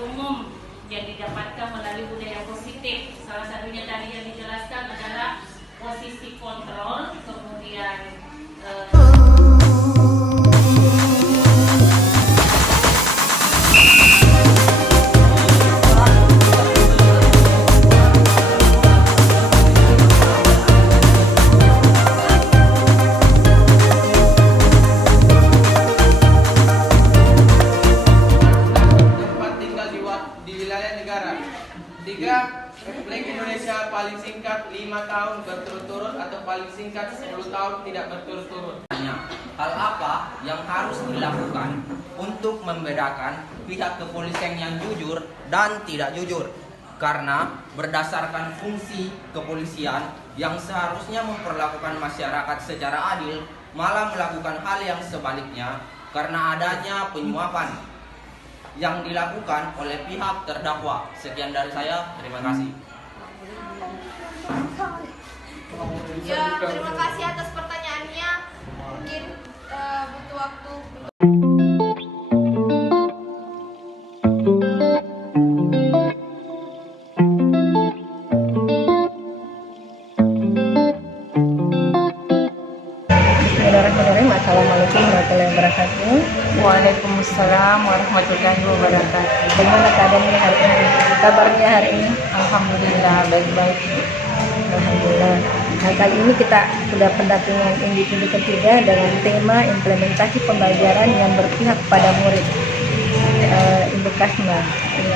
umum yang didapatkan melalui budaya positif. Salah satunya tadi yang dijelaskan adalah posisi kontrol, kemudian Republik Indonesia paling singkat 5 tahun berturut-turut atau paling singkat 10 tahun tidak berturut-turut. Hal apa yang harus dilakukan untuk membedakan pihak kepolisian yang jujur dan tidak jujur? Karena berdasarkan fungsi kepolisian yang seharusnya memperlakukan masyarakat secara adil, malah melakukan hal yang sebaliknya karena adanya penyuapan yang dilakukan oleh pihak terdakwa. Sekian dari saya, terima kasih. Ya, terima kasih atas pertanyaannya. Mungkin butuh waktu. Bismillahirrahmanirrahim. Assalamualaikum warahmatullahi wabarakatuh. Waalaikumsalam warahmatullahi wabarakatuh. Bagaimana keadaannya hari ini? Kabarnya hari ini? Alhamdulillah baik-baik. Alhamdulillah. Nah, kali ini kita sudah pendampingan individu ketiga dengan tema implementasi pembelajaran yang berpihak pada murid. Ibu Kasma.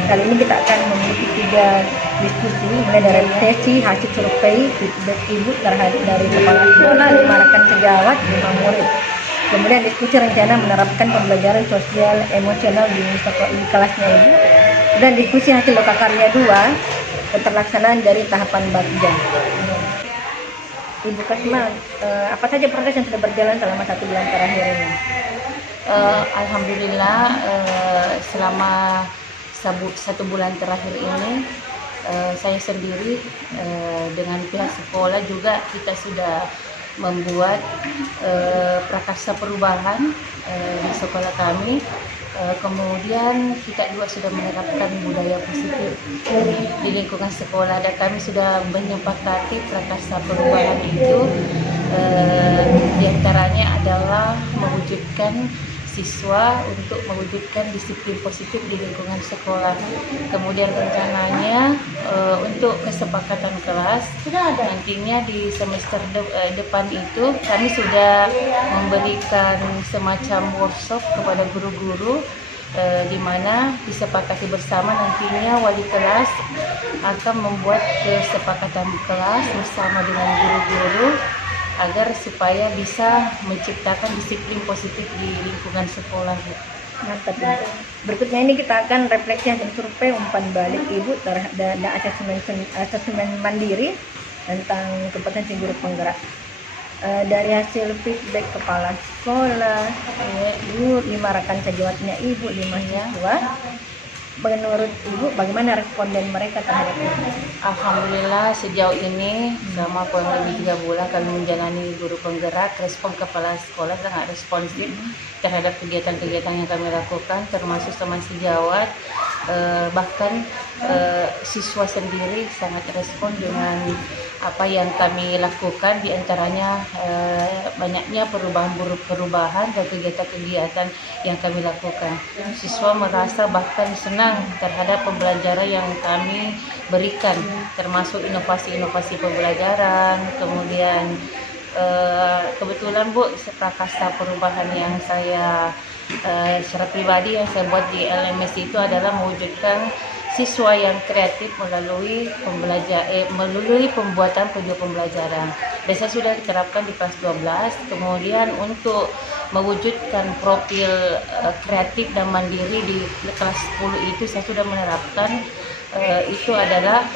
Kali ini kita akan memiliki 3 diskusi, mulai dari sesi hasil survei feedback ibu terhadap dari kepala sekolah, 5 rekan sejawat, 5 murid. Kemudian diskusi rencana menerapkan pembelajaran sosial emosional di kelasnya ibu, dan diskusi hasil lokakarya 2 keterlaksanaan dari tahapan bakja. Ibu Kasma, apa saja proses yang sudah berjalan selama 1 bulan terakhir ini? Alhamdulillah selama 1 bulan terakhir ini saya sendiri dengan pihak sekolah juga kita sudah membuat prakarsa perubahan di sekolah kami. Kemudian kita juga sudah menerapkan budaya positif di lingkungan sekolah, dan kami sudah menyepakati prakarsa perubahan itu diantaranya adalah mewujudkan siswa untuk mewujudkan disiplin positif di lingkungan sekolah. Kemudian rencananya untuk kesepakatan kelas nantinya di semester depan itu kami sudah memberikan semacam workshop kepada guru-guru di mana disepakati bersama nantinya wali kelas akan membuat kesepakatan kelas bersama dengan guru-guru agar supaya bisa menciptakan disiplin positif di lingkungan sekolah. Mantap. Berikutnya ini kita akan refleksi hasil survei umpan balik ibu terhadap asesmen mandiri tentang kompetensi guru penggerak. Dari hasil feedback kepala sekolah, ibu, 5 rekan sejawatnya ibu, 5 siswa. Menurut ibu, bagaimana responden mereka terhadap itu? Alhamdulillah sejauh ini selama kurang lebih 3 bulan kami menjalani guru penggerak, respon kepala sekolah sangat responsif terhadap kegiatan-kegiatan yang kami lakukan, termasuk teman sejawat, bahkan siswa sendiri sangat respon dengan apa yang kami lakukan, diantaranya banyaknya perubahan dan kegiatan-kegiatan yang kami lakukan. Siswa merasa bahkan senang terhadap pembelajaran yang kami berikan, termasuk inovasi-inovasi pembelajaran. Kemudian kebetulan Bu, prakarsa perubahan yang saya secara pribadi yang saya buat di LMS itu adalah mewujudkan siswa yang kreatif melalui pembuatan video pembelajaran. Dan saya sudah diterapkan di kelas 12. Kemudian untuk mewujudkan profil kreatif dan mandiri di kelas 10 itu saya sudah menerapkan itu adalah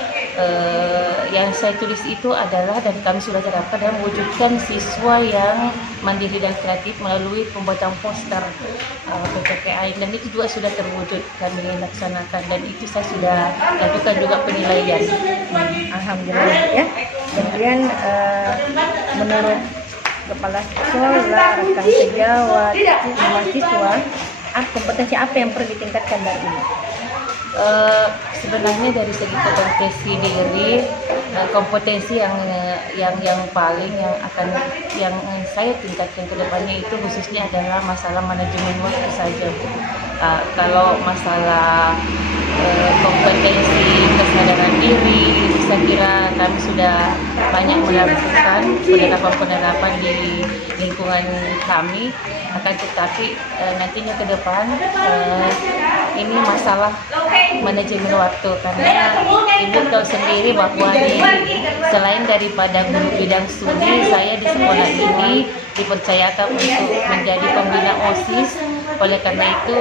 yang saya tulis itu adalah, dan kami sudah terapkan dalam mewujudkan siswa yang mandiri dan kreatif melalui pembuatan poster PPKI, dan itu juga sudah terwujud kami laksanakan, dan itu saya sudah lakukan juga penilaian. Alhamdulillah ya. Kemudian menurut kepala sekolah, rekan sejawat, mahasiswa, kompetensi apa yang perlu ditingkatkan dari ini? Sebenarnya dari segi kompetensi diri, kompetensi yang paling yang saya tingkatkan ke depannya itu khususnya adalah masalah manajemen waktu saja. Kalau masalah kompetensi kesadaran diri, saya kira kami sudah banyak melakukan penerapan di lingkungan kami. Akan tetapi nantinya ke depan ini masalah manajemen waktu, karena ibu tahu sendiri bahwa selain daripada guru bidang studi, saya di sekolah ini dipercayakan untuk menjadi pembina OSIS. Oleh karena itu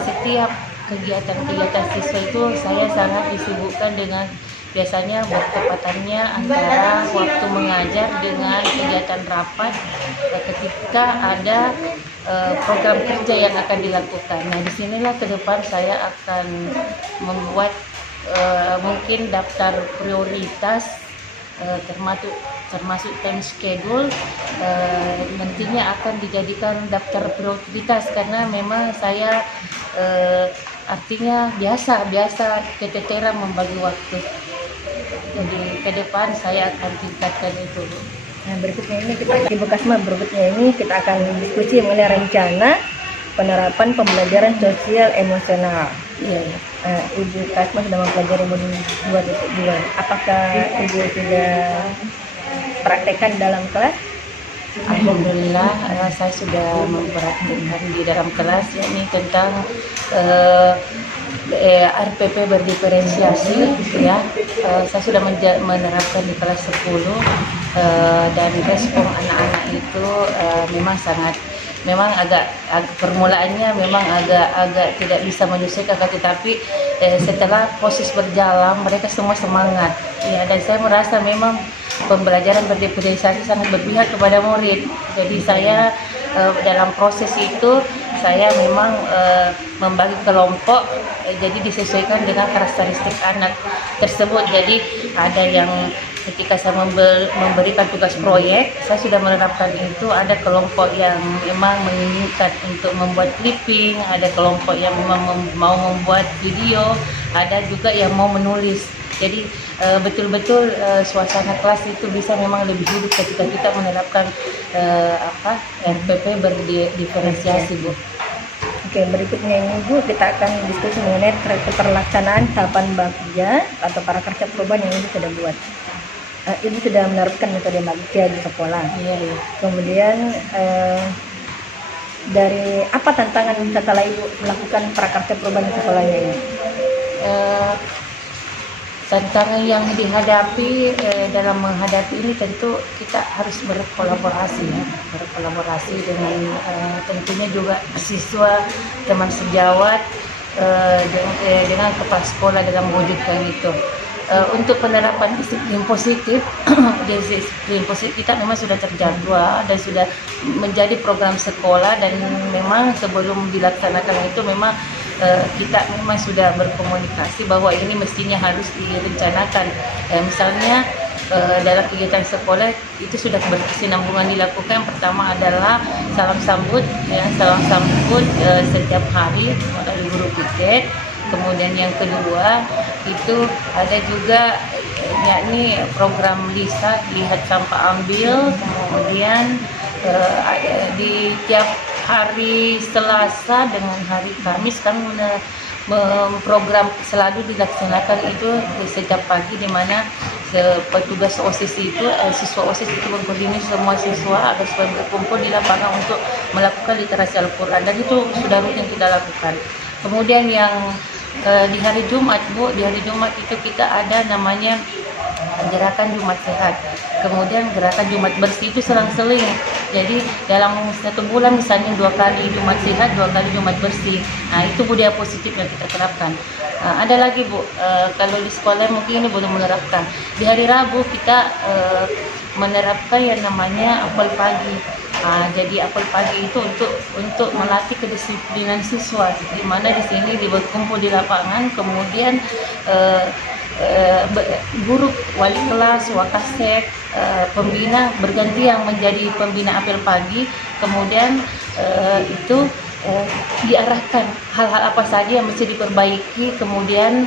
setiap kegiatan siswa itu saya sangat disibukkan dengan biasanya bertepatannya antara waktu mengajar dengan kegiatan rapat ketika ada program kerja yang akan dilakukan. Nah, disinilah ke depan saya akan membuat mungkin daftar prioritas termasuk time schedule, nantinya akan dijadikan daftar prioritas karena memang saya artinya biasa keteteran membagi waktu. Jadi ke depan saya akan tingkatkan itu. Nah, berikutnya ini Ibu Kasma, kita akan diskusi mengenai rencana penerapan pembelajaran sosial emosional. Iya. Ibu Kasma sudah mempelajari modul 2.2. Apakah Ibu sudah praktekkan dalam kelas? Alhamdulillah, saya sudah mempraktikkan di dalam kelas, yakni tentang RPP berdiferensiasi, ya. Saya sudah menerapkan di kelas 10 dan respon anak-anak itu memang agak permulaannya memang agak tidak bisa menyesuaikan, tetapi setelah proses berjalan mereka semua semangat, ya. Dan saya merasa memang pembelajaran berdiferensiasi sangat berpihak kepada murid. Jadi saya dalam proses itu saya memang membagi kelompok, jadi disesuaikan dengan karakteristik anak tersebut. Jadi ada yang ketika saya memberikan tugas proyek, saya sudah menerapkan itu. Ada kelompok yang memang menginginkan untuk membuat clipping, ada kelompok yang memang mau membuat video, ada juga yang mau menulis. Jadi betul-betul suasana kelas itu bisa memang lebih hidup ketika kita menerapkan RPP berdiferensiasi, Bu. Oke, berikutnya ini Bu, kita akan diskusi mengenai keterlaksanaan tahapan bagja atau prakerja perubahan yang Ibu sudah buat. Ibu sudah menerapkan metode bagja di sekolah. Iya. Kemudian dari apa tantangan setelah Ibu melakukan prakerja perubahan di sekolahnya ini? Tantangan yang dihadapi dalam menghadapi ini tentu kita harus berkolaborasi dengan tentunya juga siswa, teman sejawat, dengan kepala sekolah dalam mewujudkan itu. Untuk penerapan disiplin positif, disiplin positif kita memang sudah terjadwal dan sudah menjadi program sekolah, dan memang sebelum dilaksanakan itu memang kita memang sudah berkomunikasi bahwa ini mestinya harus direncanakan. Misalnya dalam kegiatan sekolah itu sudah berkesinambungan dilakukan. Pertama adalah salam sambut setiap hari dari guru piket. Kemudian yang kedua itu ada juga yakni program lihat sampah ambil. Kemudian di tiap hari Selasa dengan hari Kamis kami program selalu dilaksanakan itu setiap pagi, di mana petugas OSIS itu siswa OSIS itu berkoordinasi semua siswa agar supaya berkumpul di lapangan untuk melakukan literasi Al-Quran, dan itu sudah rutin kita lakukan. Kemudian yang di hari Jumat, Bu, di hari Jumat itu kita ada namanya gerakan Jumat Sehat. Kemudian gerakan Jumat Bersih itu selang-seling. Jadi dalam satu bulan misalnya 2 kali Jumat Sehat, 2 kali Jumat Bersih. Nah, itu budaya positif yang kita terapkan. Ada lagi, Bu, kalau di sekolah mungkin ini belum menerapkan. Di hari Rabu kita menerapkan yang namanya apel pagi. Jadi apel pagi itu untuk melatih kedisiplinan siswa, di mana di sini berkumpul di lapangan, kemudian guru, wali kelas, wakasek, pembina berganti yang menjadi pembina apel pagi. Kemudian itu diarahkan hal-hal apa saja yang mesti diperbaiki, kemudian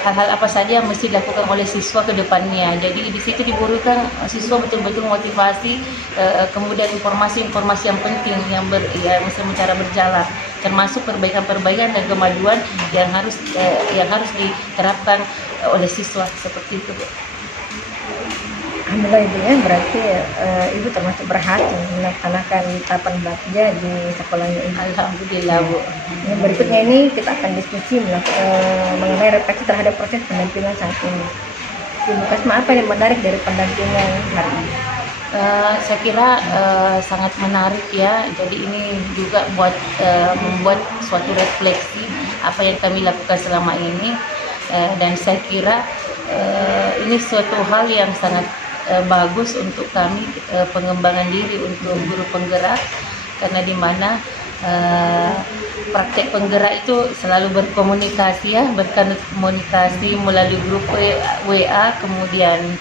hal-hal apa saja yang mesti dilakukan oleh siswa ke depannya. Jadi di situ dibutuhkan siswa betul-betul motivasi, kemudian informasi-informasi yang penting yang mesti cara berjalan, termasuk perbaikan-perbaikan dan kemajuan yang harus diterapkan oleh siswa seperti itu, Bu. Alhamdulillah Ibu ya, berarti Ibu termasuk berhasil melaksanakan tahapan bakja di sekolahnya Ibu. Alhamdulillah, Bu. Yang berikutnya ini kita akan diskusi mengenai refleksi terhadap proses pendampingan saat ini. Ibu Kasma, apa yang menarik dari pendampingan hari ini? Saya kira sangat menarik ya. Jadi ini juga membuat suatu refleksi apa yang kami lakukan selama ini, dan saya kira ini suatu hal yang sangat bagus untuk kami, pengembangan diri untuk guru penggerak, karena di mana praktek penggerak itu selalu berkomunikasi melalui grup WA, kemudian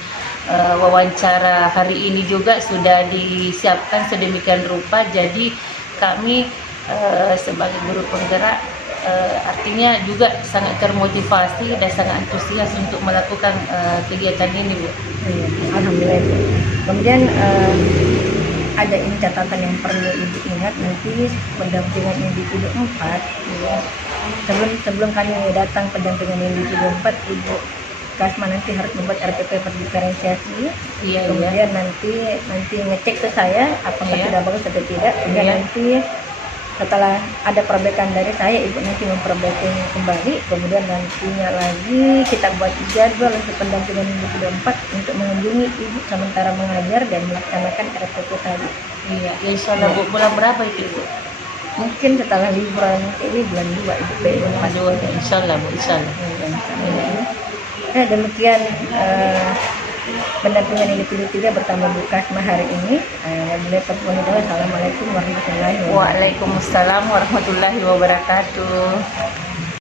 wawancara hari ini juga sudah disiapkan sedemikian rupa. Jadi kami sebagai guru penggerak artinya juga sangat termotivasi dan sangat antusias untuk melakukan kegiatan ini, Bu. Alhamdulillah Ibu. Kemudian ada ini catatan yang perlu Ibu ingat nanti pendampingan individu 4 ya. Sebelum kami datang pendampingan individu 4, Ibu Kasma nanti harus membuat RPP berdiferensiasi. Kemudian nanti ngecek ke saya apakah sudah bagus atau tidak. Kemudian nanti setelah ada perbaikan dari saya, Ibu nanti memperbaikinya kembali. Kemudian nantinya lagi kita buat jadwal untuk pendampingan individu 4 untuk mengunjungi Ibu sementara mengajar dan melaksanakan RPP tadi. Iya, insya Allah, Bu. Bulan berapa itu, Bu? Mungkin setelah liburan ini bulan 2 Ibu. Aduh, insya Allah, Bu. Insya Allah. Demikian pendampingan individu 3 bersama Bu Kasma hari ini. Assalamualaikum warahmatullahi wabarakatuh. Waalaikumsalam warahmatullahi wabarakatuh.